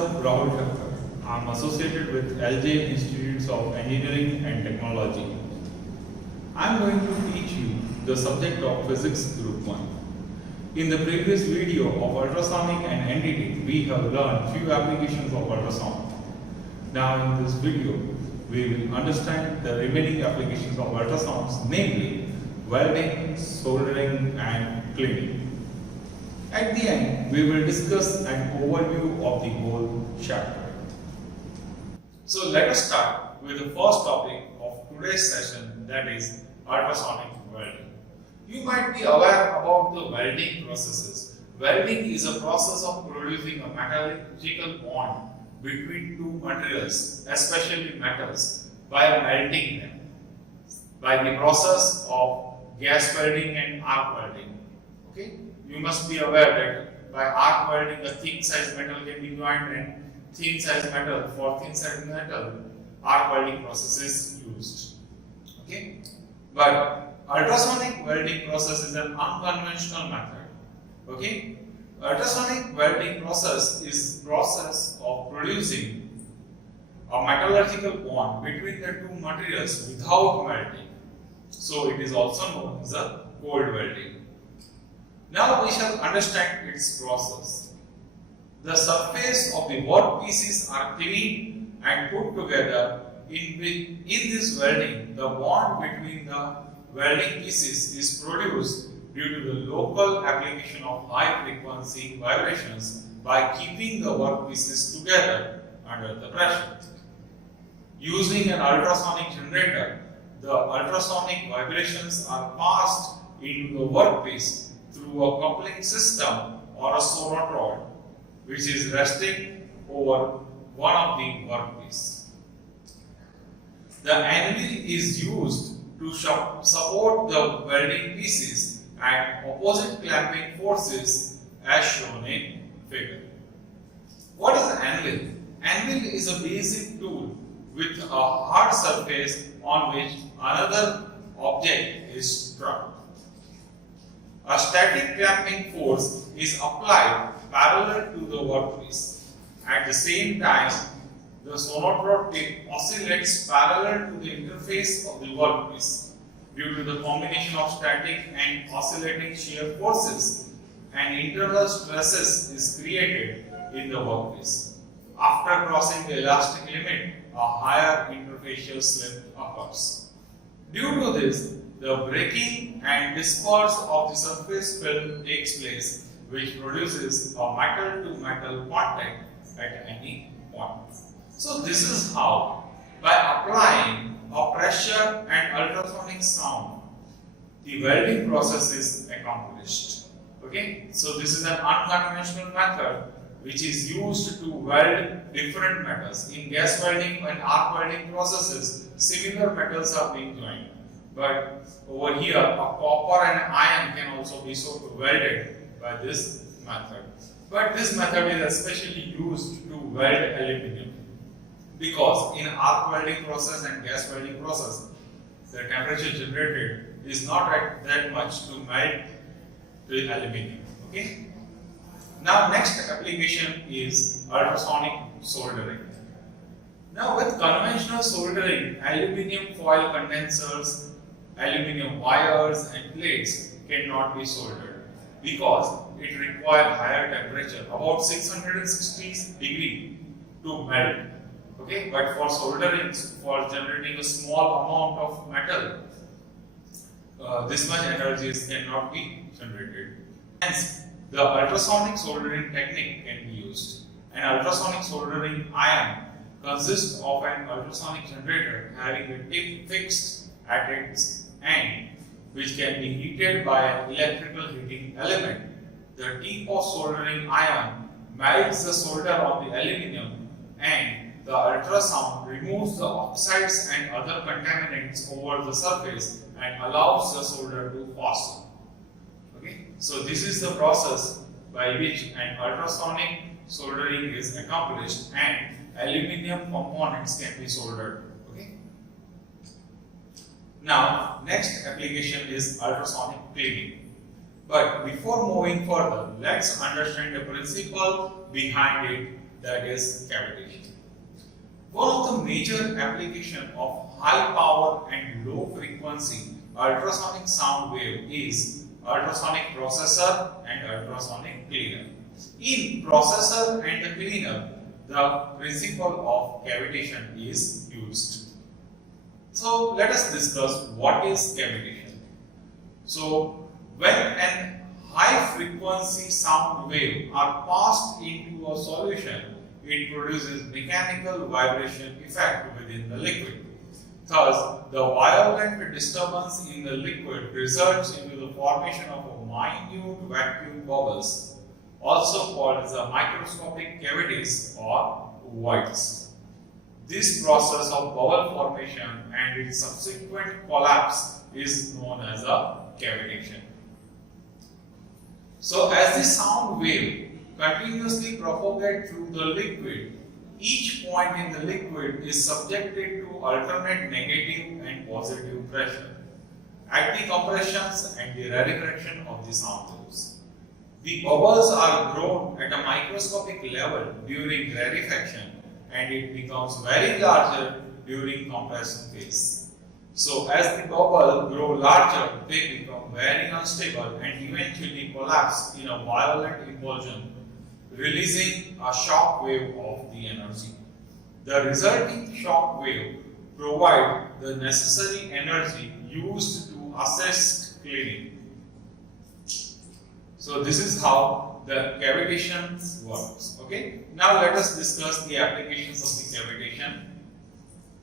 Myself, Rahul Thakkar. I am associated with LJ Institutes of Engineering and Technology. I am going to teach you the subject of Physics Group 1. In the previous video of ultrasonic and entity, we have learned few applications of ultrasound. Now in this video, we will understand the remaining applications of ultrasounds, namely welding, soldering and cleaning. At the end, we will discuss an overview of the whole chapter. So let us start with the first topic of today's session, that is ultrasonic welding. You might be aware about the welding processes. Welding is a process of producing a metallurgical bond between two materials, especially metals, by melting them by the process of gas welding and arc welding. Okay? You must be aware that by arc welding, a thin size metal can be joined, and thin size metal, for thin size metal, arc welding process is used. Okay? But ultrasonic welding process is an unconventional method. Okay? Ultrasonic welding process is process of producing a metallurgical bond between the two materials without melting. So it is also known as a cold welding. Now we shall understand its process. The surface of the workpieces are cleaned and put together. In this welding, the bond between the welding pieces is produced due to the local application of high frequency vibrations by keeping the workpieces together under the pressure. Using an ultrasonic generator, the ultrasonic vibrations are passed into the workpiece through a coupling system or a sonar rod, which is resting over one of the workpiece. The anvil is used to support the welding pieces and opposite clamping forces as shown in figure. What is an anvil? Anvil is a basic tool with a hard surface on which another object is struck. A static clamping force is applied parallel to the workpiece. At the same time, the sonotron tip oscillates parallel to the interface of the workpiece. Due to the combination of static and oscillating shear forces, an internal stresses is created in the workpiece. After crossing the elastic limit, a higher interfacial slip occurs. Due to this, the breaking and disperse of the surface film takes place, which produces a metal-to-metal contact at any point. So this is how, by applying a pressure and ultrasonic sound, the welding process is accomplished. Okay? So this is an unconventional method which is used to weld different metals. In gas welding and arc welding processes, similar metals are being joined. But over here, a copper and iron can also be welded by this method. But this method is especially used to weld aluminium, because in arc welding process and gas welding process, the temperature generated is not at that much to melt the aluminium. Okay? Now next application is ultrasonic soldering. Now with conventional soldering, aluminium foil condensers, aluminium wires and plates cannot be soldered because it requires higher temperature, about 660 degree to melt. Okay, but for soldering, for generating a small amount of metal, this much energy cannot be generated. Hence, the ultrasonic soldering technique can be used. An ultrasonic soldering iron consists of an ultrasonic generator having a tip fixed at its end, which can be heated by an electrical heating element. The tip of soldering iron melts the solder on the aluminium, and the ultrasound removes the oxides and other contaminants over the surface and allows the solder to fasten. Okay? So this is the process by which an ultrasonic soldering is accomplished and aluminium components can be soldered. Okay? Now, next application is ultrasonic cleaning. But before moving further, let's understand the principle behind it that is cavitation. One of the major applications of high power and low frequency ultrasonic sound wave is ultrasonic processor and ultrasonic cleaner. In processor and the cleaner, the principle of cavitation is used. So let us discuss what is cavitation. So when an high frequency sound wave are passed into a solution, it produces mechanical vibration effect within the liquid. Thus, the violent disturbance in the liquid results into the formation of a minute vacuum bubbles, also called as the microscopic cavities or voids. This process of bubble formation and its subsequent collapse is known as a cavitation. So, as the sound wave continuously propagates through the liquid, each point in the liquid is subjected to alternate negative and positive pressure at the compressions and the rarefaction of the sound waves. The bubbles are grown at a microscopic level during rarefaction and it becomes very larger during compression phase. So as the bubble grow larger, they become very unstable and eventually collapse in a violent impulsion, releasing a shock wave of the energy. The resulting shock wave provides the necessary energy used to assist cleaning. So this is how the cavitation works. Okay. Now let us discuss the applications of the cavitation.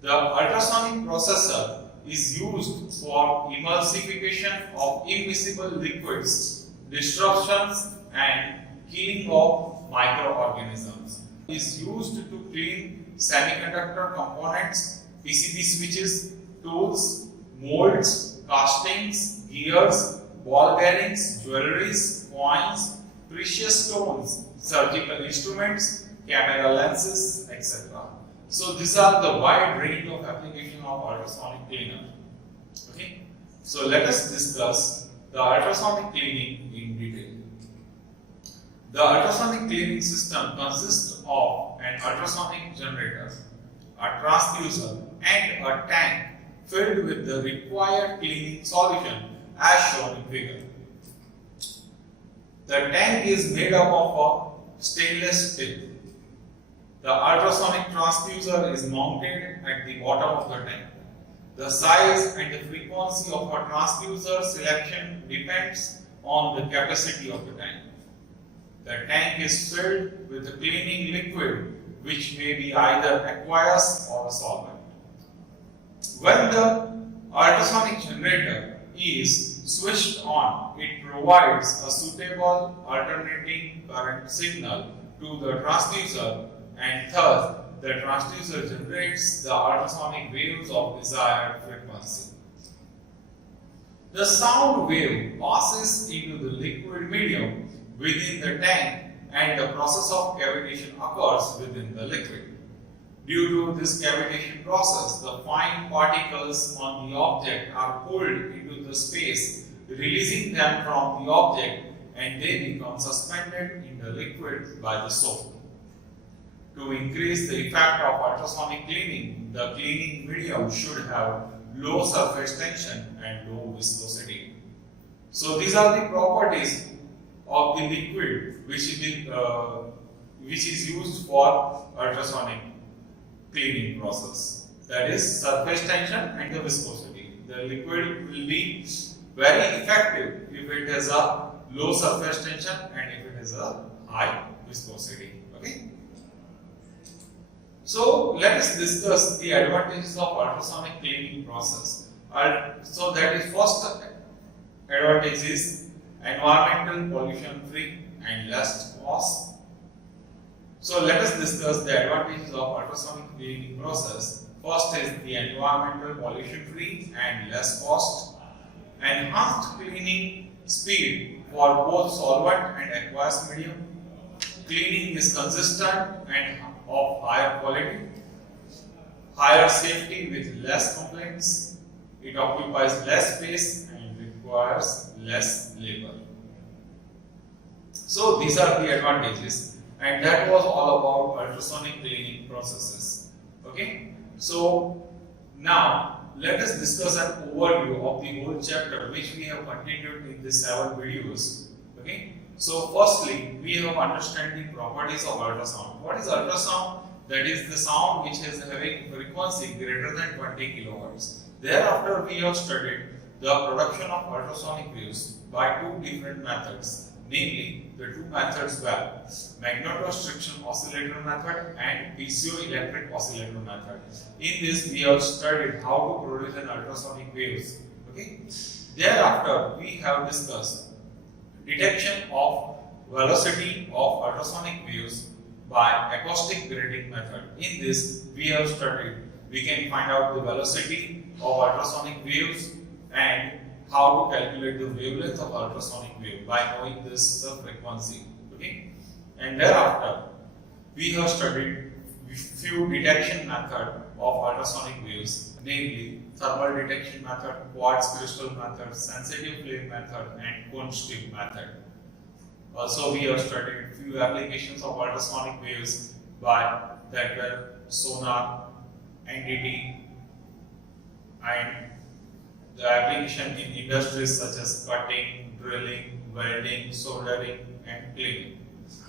The ultrasonic processor is used for emulsification of immiscible liquids, disruptions and killing of microorganisms. It is used to clean semiconductor components, PCB switches, tools, molds, castings, gears, ball bearings, jewelries, coins, precious stones, surgical instruments, camera lenses, etc. So these are the wide range of application of ultrasonic cleaner. Okay. So let us discuss the ultrasonic cleaning in detail. The ultrasonic cleaning system consists of an ultrasonic generator, a transducer, and a tank filled with the required cleaning solution as shown in figure. The tank is made up of a stainless steel. The ultrasonic transducer is mounted at the bottom of the tank. The size and the frequency of a transducer selection depends on the capacity of the tank. The tank is filled with the cleaning liquid, which may be either aqueous or a solvent. When the ultrasonic generator is switched on, it provides a suitable alternating current signal to the transducer, and thus the transducer generates the ultrasonic waves of desired frequency. The sound wave passes into the liquid medium within the tank and the process of cavitation occurs within the liquid. Due to this cavitation process, the fine particles on the object are pulled into the space, releasing them from the object, and they become suspended in the liquid by the soap. To increase the effect of ultrasonic cleaning, the cleaning medium should have low surface tension and low viscosity. So these are the properties of the liquid which is used for ultrasonic cleaning process. That is surface tension and the viscosity. The liquid will be very effective if it has a low surface tension and if it has a high viscosity. Okay. So let us discuss the advantages of ultrasonic cleaning process. So that is first advantage is environmental pollution free and less cost. So let us discuss the advantages of ultrasonic cleaning process. First is the environmental pollution free and less cost. Enhanced cleaning speed for both solvent and aqueous medium. Cleaning is consistent and of higher quality. Higher safety with less complaints. It occupies less space and requires less labor. So these are the advantages. and that was all about ultrasonic cleaning processes. Okay, so now let us discuss an overview of the whole chapter which we have continued in these 7 videos. Okay, so firstly we have understand the properties of ultrasound. What is ultrasound? That is the sound which is having frequency greater than 20 kilohertz. Thereafter we have studied the production of ultrasonic waves by 2 different methods, namely the 2 methods were magnetostriction oscillator method and piezoelectric oscillator method. In this we have studied how to produce an ultrasonic waves. Okay. Thereafter we have discussed detection of velocity of ultrasonic waves by acoustic grating method. In this we have studied, we can find out the velocity of ultrasonic waves and how to calculate the wavelength of ultrasonic wave by knowing this frequency. Okay, and thereafter we have studied few detection method of ultrasonic waves, namely thermal detection method, quartz crystal method, sensitive flame method, and cone strip method. Also, we have studied few applications of ultrasonic waves by that were sonar, NDT, and the application in industries such as cutting, drilling, welding, soldering, and cleaning.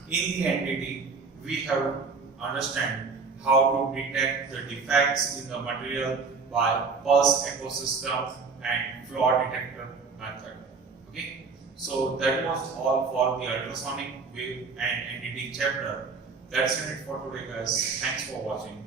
In the NDT, we have understand how to detect the defects in the material by pulse ecosystem and flaw detector method. Okay, so that was all for the ultrasonic wave and NDT chapter. That's it for today, guys. Thanks for watching.